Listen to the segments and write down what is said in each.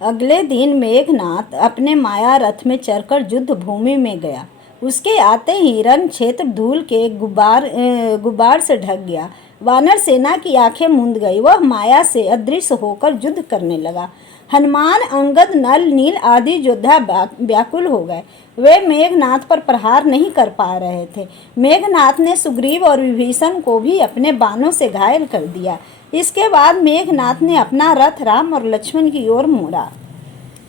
अगले दिन मेघनाथ अपने माया रथ में चढ़कर युद्ध भूमि में गया। उसके आते ही रण क्षेत्र धूल के गुबार से ढक गया। वानर सेना की आंखें मूंद गई। वह माया से अदृश्य होकर युद्ध करने लगा। हनुमान, अंगद, नल, नील आदि योद्धा व्याकुल हो गए। वे मेघनाथ पर प्रहार नहीं कर पा रहे थे। मेघनाथ ने सुग्रीव और विभीषण को भी अपने बाणों से घायल कर दिया। इसके बाद मेघनाथ ने अपना रथ राम और लक्ष्मण की ओर मोड़ा।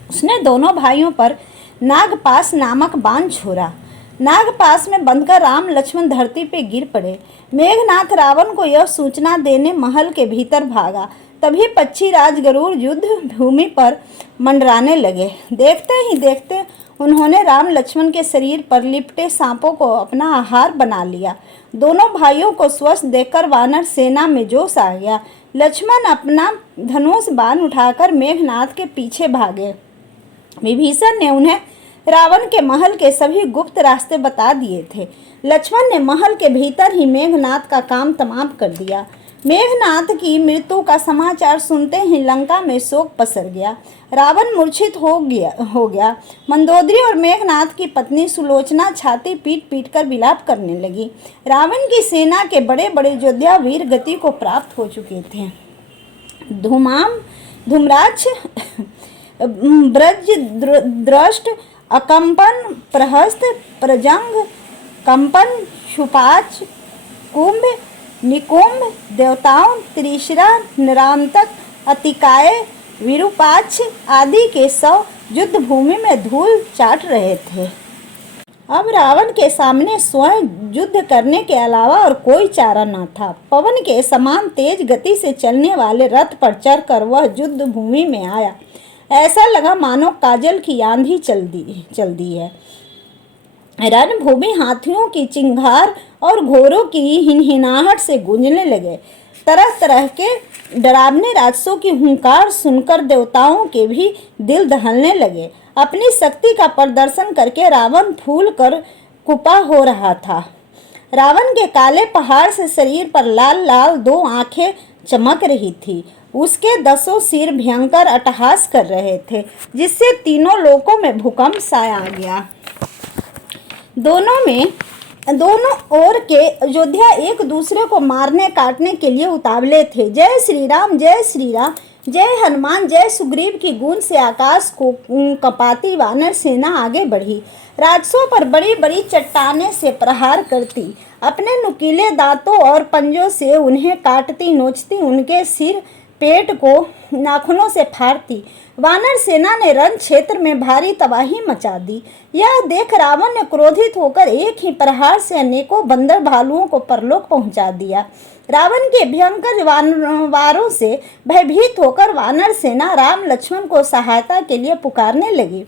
उसने दोनों भाइयों पर नागपाश नामक बाण छोड़ा। नागपाश में बंधकर राम लक्ष्मण धरती पर गिर पड़े। मेघनाथ रावण को यह सूचना देने महल के भीतर भागा। तभी पक्षीराज गरुड़ युद्ध भूमि पर मंडराने लगे। देखते ही देखते उन्होंने राम लक्ष्मण के शरीर पर लिपटे सांपों को अपना आहार बना लिया। दोनों भाइयों को स्वस्थ देखकर वानर सेना में जोश आ गया। लक्ष्मण अपना धनुष बाण उठाकर मेघनाथ के पीछे भागे। विभीषण ने उन्हें रावण के महल के सभी गुप्त रास्ते बता दिए थे। लक्ष्मण ने महल के भीतर ही मेघनाथ का काम तमाम कर दिया। मेघनाथ की मृत्यु का समाचार सुनते ही लंका में शोक पसर गया। रावण मूर्छित हो गया। मंदोदरी और मेघनाथ की पत्नी सुलोचना छाती पीट पीट कर विलाप करने लगी। रावण की सेना के बड़े बड़े योद्धा वीर गति को प्राप्त हो चुके थे। धूम्राक्ष, ब्रजद्रष्ट, अकंपन, प्रहस्त, प्रजंग, कंपन, सुपाच, कुंभ, निकुंभ, देवताओं, त्रिशिरा, नरांतक, अतिकाय, विरूपाक्ष आदि के 100 युद्ध भूमि में धूल चाट रहे थे। अब रावण के सामने स्वयं युद्ध करने के अलावा और कोई चारा न था। पवन के समान तेज गति से चलने वाले रथ पर चढ़कर वह युद्ध भूमि में आया। ऐसा लगा मानो काजल की आंधी चल दी है। रणभूमि हाथियों की चिंगार और घोड़ों की हिनहिनाहट से गूंजने लगे। तरह तरह के डरावने राक्षसों की हुंकार सुनकर देवताओं के भी दिल दहलने लगे। अपनी शक्ति का प्रदर्शन करके रावण फूल कर कुपा हो रहा था। रावण के काले पहाड़ से शरीर पर लाल लाल 2 आंखें चमक रही थी। उसके 10 सिर भयंकर अट्टहास कर रहे थे, जिससे तीनों लोकों में भूकंप सा आ गया। दोनों ओर के योद्धा एक दूसरे को मारने काटने के लिए उतावले थे। जय श्री राम, जय श्री राम, जय हनुमान, जय सुग्रीव की गूंज से आकाश को कपाती वानर सेना आगे बढ़ी। राक्षसों पर बड़ी बड़ी चट्टानें से प्रहार करती, अपने नुकीले दांतों और पंजों से उन्हें काटती नोचती, उनके सिर पेट को नाखूनों से फाड़ती। वानर सेना ने रण क्षेत्र में भारी तबाही मचा दी। यह देख रावण ने क्रोधित होकर एक ही प्रहार से अनेकों बंदर भालुओं को परलोक पहुंचा दिया। रावण के भयंकर वारों से भयभीत होकर वानर सेना राम लक्ष्मण को सहायता के लिए पुकारने लगी।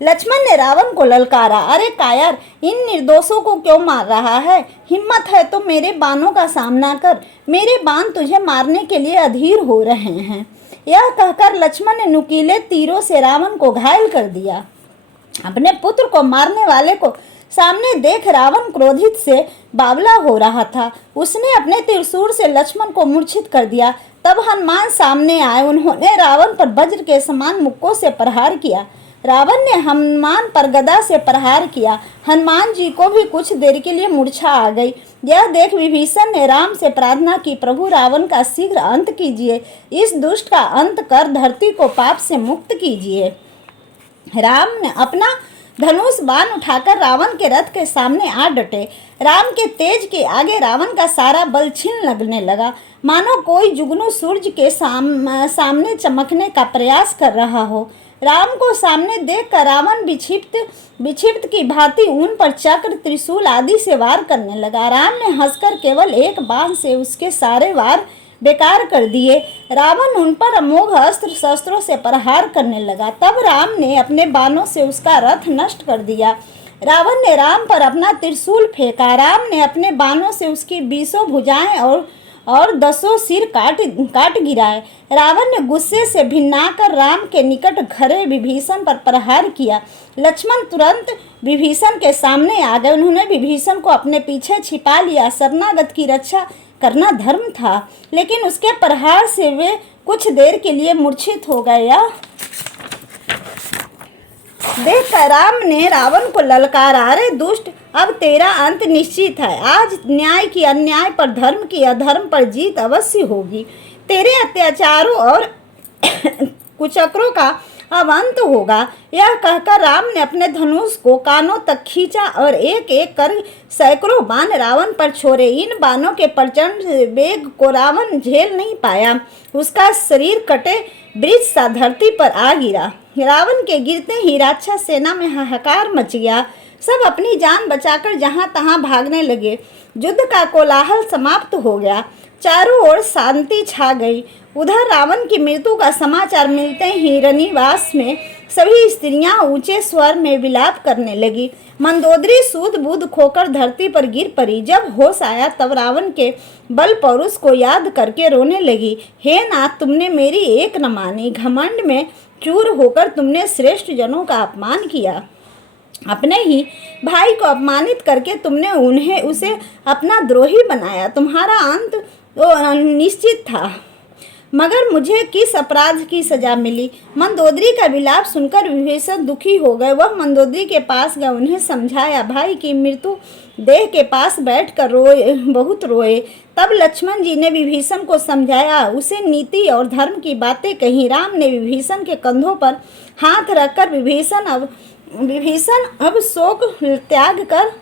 लक्ष्मण ने रावण को ललकारा, अरे कायर, इन निर्दोषों को क्यों मार रहा है? हिम्मत है तो मेरे बाणों का सामना कर, मेरे बाण तुझे मारने के लिए अधीर हो रहे हैं। यह कहकर लक्ष्मण ने नुकीले तीरों से रावण को घायल कर दिया। अपने पुत्र को मारने वाले को सामने देख रावण क्रोधित से बावला हो रहा था। उसने अपने त्रिशूल से लक्ष्मण को मूर्छित कर दिया। तब हनुमान सामने आए। उन्होंने रावण पर वज्र के समान मुक्कों से प्रहार किया। रावण ने हनुमान पर गदा से प्रहार किया। हनुमान जी को भी कुछ देर के लिए मूर्छा आ गई। यह देख विभीषण ने राम से प्रार्थना की, प्रभु रावण का शीघ्र अंत कीजिए, इस दुष्ट का अंत कर धरती को पाप से मुक्त कीजिए। राम ने अपना धनुष बाण उठाकर रावण के रथ के सामने आ डटे। राम के तेज के आगे रावण का सारा बल छीन लगने लगा, मानो कोई जुगनू सूर्य के सामने चमकने का प्रयास कर रहा हो। राम को सामने देखकर रावण विक्षिप्त की भांति उन पर चक्र, त्रिशूल आदि से वार करने लगा। राम ने हंसकर केवल एक बाण से उसके सारे वार बेकार कर दिए। रावण उन पर अमोघ अस्त्र शस्त्रों से प्रहार करने लगा। तब राम ने अपने बाणों से उसका रथ नष्ट कर दिया। रावण ने राम पर अपना त्रिशूल फेंका। राम ने अपने बाणों से उसकी 20 भुजाएं और 10 सिर काट गिराए। रावण ने गुस्से से भिन्नाकर राम के निकट खड़े विभीषण पर प्रहार किया। लक्ष्मण तुरंत विभीषण के सामने आ गए। उन्होंने विभीषण को अपने पीछे छिपा लिया। शरणागत की रक्षा करना धर्म था, लेकिन उसके प्रहार से वे कुछ देर के लिए मूर्छित हो गए। देखकर राम ने रावण को ललकारा, अरे दुष्ट, अब तेरा अंत निश्चित है। आज न्याय की अन्याय पर, धर्म की अधर्म पर जीत अवश्य होगी। तेरे अत्याचारों और कुचक्रों का अब अंत होगा। यह कहकर राम ने अपने धनुष को कानों तक खींचा और एक एक कर सैकड़ों बाण रावण पर छोड़े। इन बाणों के प्रचंड वेग को रावण झेल नहीं पाया। उसका शरीर कटे वृक्ष सा धरती पर आ गिरा। रावण के गिरते ही राक्षस सेना में हाहाकार मच गया। सब अपनी जान बचाकर जहां तहां भागने लगे। युद्ध का कोलाहल समाप्त हो गया। चारों ओर शांति छा गई। उधर रावण की मृत्यु का समाचार मिलते ही रनिवास में सभी स्त्रियां ऊंचे स्वर में विलाप करने लगी। मंदोदरी सूद बूद खोकर धरती पर गिर पड़ी। जब होश आया तब रावण के बल पौरुष को याद करके रोने लगी। हे नाथ, तुमने मेरी एक न मानी। घमंड में चूर होकर तुमने श्रेष्ठ जनों का अपमान किया। अपने ही भाई को अपमानित करके तुमने उसे अपना द्रोही बनाया। तुम्हारा अंत तो निश्चित था, मगर मुझे किस अपराध की सजा मिली। मंदोदरी का विलाप सुनकर विभीषण दुखी हो गए। वह मंदोदरी के पास गए, उन्हें समझाया। भाई की मृत्यु देह के पास बैठकर रोए, बहुत रोए। तब लक्ष्मण जी ने विभीषण को समझाया, उसे नीति और धर्म की बातें कही। राम ने विभीषण के कंधों पर हाथ रखकर विभीषण अब शोक त्याग कर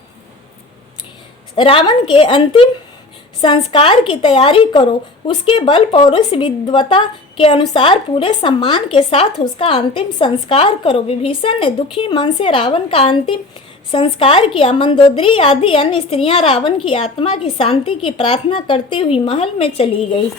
रावण के अंतिम संस्कार की तैयारी करो। उसके बल पौरुष विद्वता के अनुसार पूरे सम्मान के साथ उसका अंतिम संस्कार करो। विभीषण ने दुखी मन से रावण का अंतिम संस्कार किया। मंदोदरी आदि अन्य स्त्रियां रावण की आत्मा की शांति की प्रार्थना करती हुई महल में चली गई।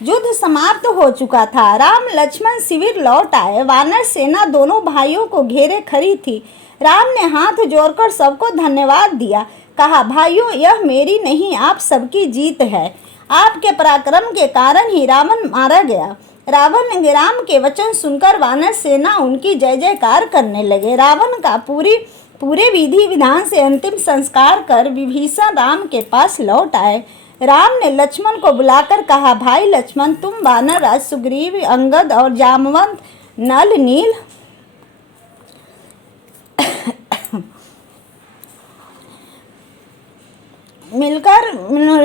युद्ध समाप्त हो चुका था। राम लक्ष्मण शिविर लौट आए। वानर सेना दोनों भाइयों को घेरे खड़ी थी। राम ने हाथ जोड़कर सबको धन्यवाद दिया। कहा, भाइयों, यह मेरी नहीं, आप सबकी जीत है। आपके पराक्रम के कारण ही रावण मारा गया। राम के वचन सुनकर वानर सेना उनकी जय जयकार करने लगे। रावण का पूरे विधि विधान से अंतिम संस्कार कर विभीषण राम के पास लौट आए। राम ने लक्ष्मण को बुलाकर कहा, भाई लक्ष्मण, तुम वानर राज सुग्रीव, अंगद और जामवंत, नल, नील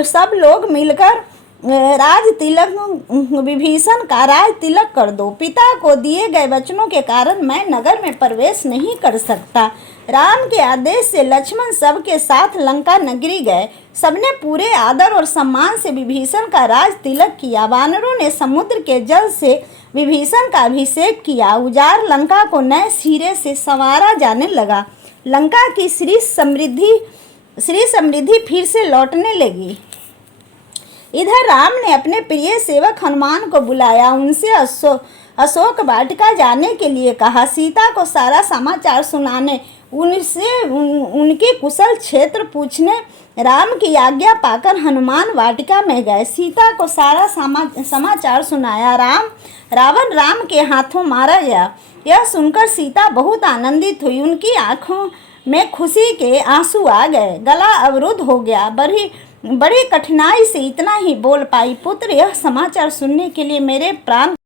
सब लोग मिलकर राज तिलक विभीषण का राज तिलक कर दो। पिता को दिए गए वचनों के कारण मैं नगर में प्रवेश नहीं कर सकता। राम के आदेश से लक्ष्मण सब के साथ लंका नगरी गए। सबने पूरे आदर और सम्मान से विभीषण का राज तिलक किया। वानरों ने समुद्र के जल से विभीषण का अभिषेक किया। उजाड़ लंका को नए सिरे से संवारा जाने लगा। लंका की श्री समृद्धि फिर से लौटने लगी। इधर राम ने अपने प्रिय सेवक हनुमान को बुलाया। उनसे अशोक वाटिका जाने के लिए कहा। सीता को सारा समाचार सुनाने, उनके कुशल क्षेत्र पूछने राम की आज्ञा पाकर हनुमान वाटिका में गए। सीता को सारा समाचार सुनाया। रावण राम के हाथों मारा गया। यह सुनकर सीता बहुत आनंदित हुई। उनकी आंखों में खुशी के आंसू आ गए। गला अवरुद्ध हो गया। बड़ी कठिनाई से इतना ही बोल पाई, पुत्र, यह समाचार सुनने के लिए मेरे प्राण